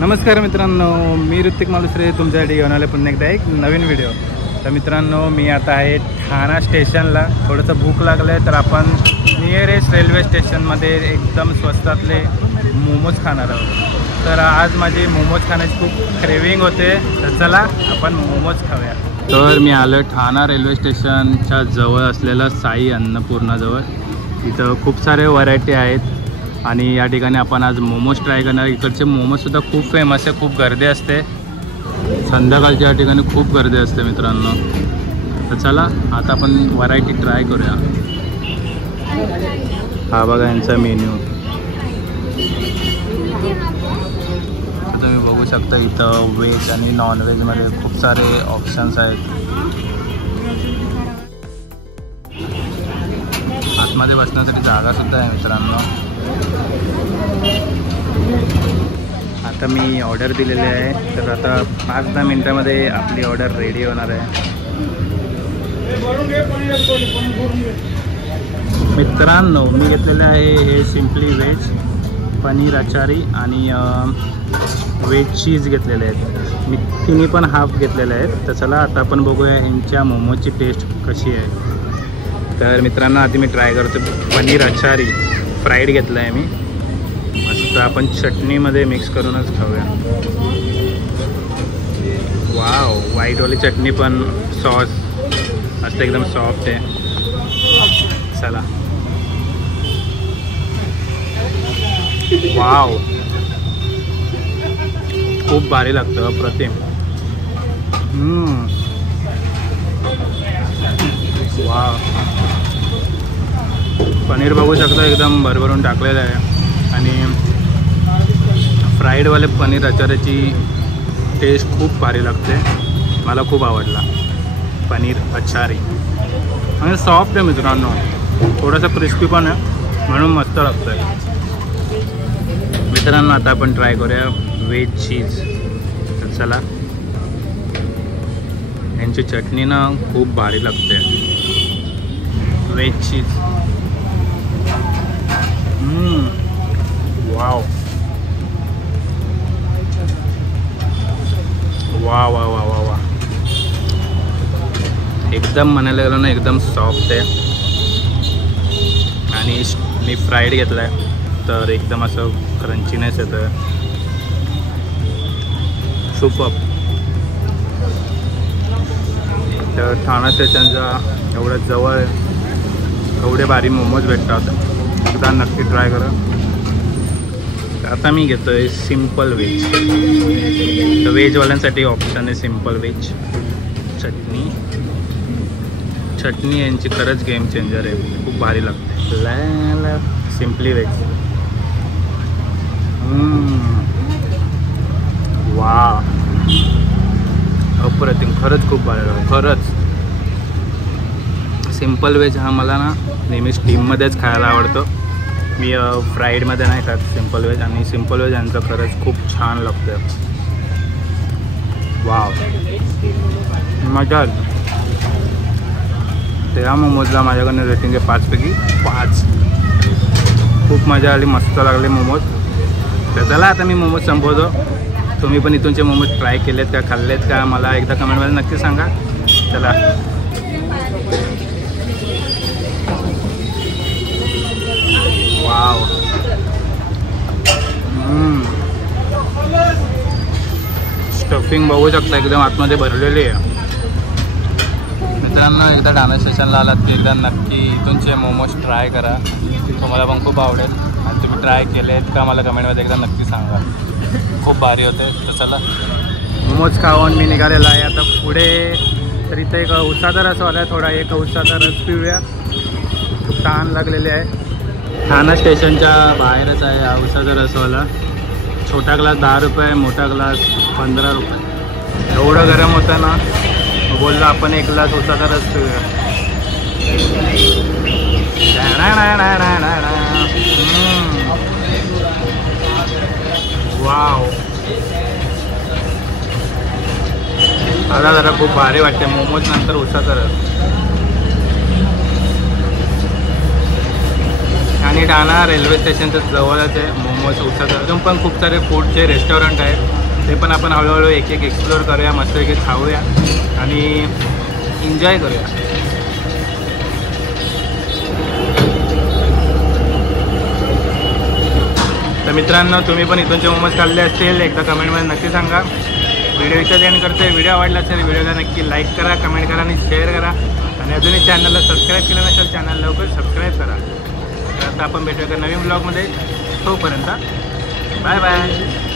नमस्कार मित्रांनो, मी ऋतिक मालुसरे तुमच्यासाठी घेऊन आले पुन्हा एकदा एक नवीन व्हिडिओ। तर मित्रांनो, मी आता आहे ठाणा स्टेशनला। थोडंसं भूक लागलं आहे तर आपण नियरेस्ट रेल्वे स्टेशनमध्ये एकदम स्वस्तातले मोमोज खाणार आहोत। तर आज माझी मोमोज खाण्याची खूप क्रेविंग होते, तर चला आपण मोमोज खाऊया। तर मी आलो ठाणा रेल्वे स्टेशनच्या जवळ असलेलं साई अन्नपूर्णाजवळ। इथं खूप सारे व्हरायटी आहेत आणि या ठिकाणी आपण आज मोमोज ट्राय करणार। इकडचे मोमोजसुद्धा खूप फेमस आहे, खूप गर्दी असते संध्याकाळच्या, या ठिकाणी खूप गर्दी असते मित्रांनो। तर चला आता आपण व्हरायटी ट्राय करूया। हा बघा यांचा मेन्यू, तुम्ही बघू शकता। इथं व्हेज आणि नॉनव्हेजमध्ये खूप सारे ऑप्शन्स आहेत। आतमध्ये बसण्यासाठी जागासुद्धा आहे मित्रांनो। आता मी ऑर्डर दिलेली आहे, तर आता 5-10 मिनटामध्ये आपली ऑर्डर रेडी होणार आहे। मित्रांनो, मी घेतलेलं आहे हे सिम्पली व्हेज, पनीर अचारी आणि व्हेज चीज घेतलेले आहेत। मी तिन्ही पण हाफ घेतलेले आहेत। तर चला आता आपण बघूया ह्यांच्या मोमोजची टेस्ट कशी आहे। तर मित्रांनो, आधी मी ट्राय करतो पनीर अचारी फ्राईड घेतलं आहे मी। मस्त आपण चटणीमध्ये मिक्स करूनच खाऊया। वाव, व्हाईटवाली चटणी पण सॉस मस्त एकदम सॉफ्ट आहे। चला, वाव, खूप भारी लागतं, अप्रतिम। वाव, पनीर बघू शकता एकदम भरभरून टाकलेलं आहे आणि फ्राईडवाले पनीर अचाराची टेस्ट खूप भारी लागते, मला खूप आवडला पनीर अचारी। आणि सॉफ्ट आहे मित्रांनो, थोडासा क्रिस्पी पण आहे म्हणून मस्त लागतं आहे मित्रांनो। आता आपण ट्राय करूया व्हेज चीज। तर चला, यांची चटणी ना खूप भारी लागते व्हेज चीज। वाव वा वा वा वा वा, एकदम म्हणायला गेलं ना एकदम सॉफ्ट आहे। आणि मी फ्राईड घेतला आहे तर एकदम असं क्रंचीनेस येतं, सुपर। तर ठाणा स्टेशनच्या एवढ्या जवळ एवढे भारी मोमोज भेटतात, सुद्धा नक्की ट्राय करा। आता मी घेतो आहे सिम्पल व्हेज। तर व्हेजवाल्यांसाठी ऑप्शन आहे सिम्पल व्हेज। चटणी यांची खरंच गेम चेंजर आहे, खूप भारी लागते सिम्पली व्हेज। वा, अप्रतिम, खरंच खूप भारी लागतं खरंच। सिम्पल व्हेज हा मला ना नेहमी स्टीममध्येच खायला आवडतो, मी फ्राईडमध्ये नाही खात सिम्पल व्हेज। आणि सिम्पल व्हेज यांचं खरंच खूप छान लागतं। वाव, मजा आली। त्या मोमोजला माझ्याकडनं रेटिंग आहे 5 पैकी 5। खूप मजा आली, मस्त लागले मोमोज। तर चला आता मी मोमोज संपवतो। तुम्ही पण इथूनचे मोमोज ट्राय केलेत का, खाल्लेत का, मला एकदा कमेंटमध्ये नक्की सांगा। चला, वाव, स्टफिंग बघू शकता एकदम आतमध्ये भरलेली आहे मित्रांनो। एकदा ठाणा स्टेशनला आलात की एकदा नक्की इथूनचे मोमोज ट्राय करा, तुम्हाला पण खूप आवडेल। आणि तुम्ही ट्राय केलेत का मला कमेंटमध्ये एकदा नक्की सांगा, खूप भारी होते। तर चला, मोमोज खाऊन मी निघालेला आहे आता पुढे। तर इथं एक उसाचा रसवाला आहे, थोडा एक उसाचा रस पिऊया, खूप छान लागलेले आहे। ठाणा स्टेशनच्या बाहेरच आहे हा उसाचा रसवाला। छोटा ग्लास 10 रुपये, मोठा ग्लास 15 रुपये। एवढं गरम होतं ना, बोललो आपण एक ग्लास उसाचा रस पिऊया। वाव, आता जरा खूप भारी वाटते मोमोज नंतर उसाचा रस। आणि ठाणा रेल्वे स्टेशनच्या जवळच आहे मोमोज उसाचं अजून पण खूप सारे फूडचे रेस्टॉरंट आहेत, ते पण आपण हळूहळू एक एक एक्सप्लोअर करूया, मस्तपैकी खाऊया आणि एन्जॉय करूया. तर मित्रांनो, तुम्ही पण इथूनचे मोमोज खाल्ले असतील एकदा कमेंटमध्ये नक्की सांगा. व्हिडिओ इथं एंड करते. व्हिडिओ आवडला असेल व्हिडिओला नक्की लाईक करा, कमेंट करा आणि शेअर करा. आणि अजूनही चॅनलला सबस्क्राईब केलं नसेल चॅनल लवकर सबस्क्राईब करा. तर आता आपण भेटूया नवीन ब्लॉगमध्ये. तोपर्यंत बाय बाय.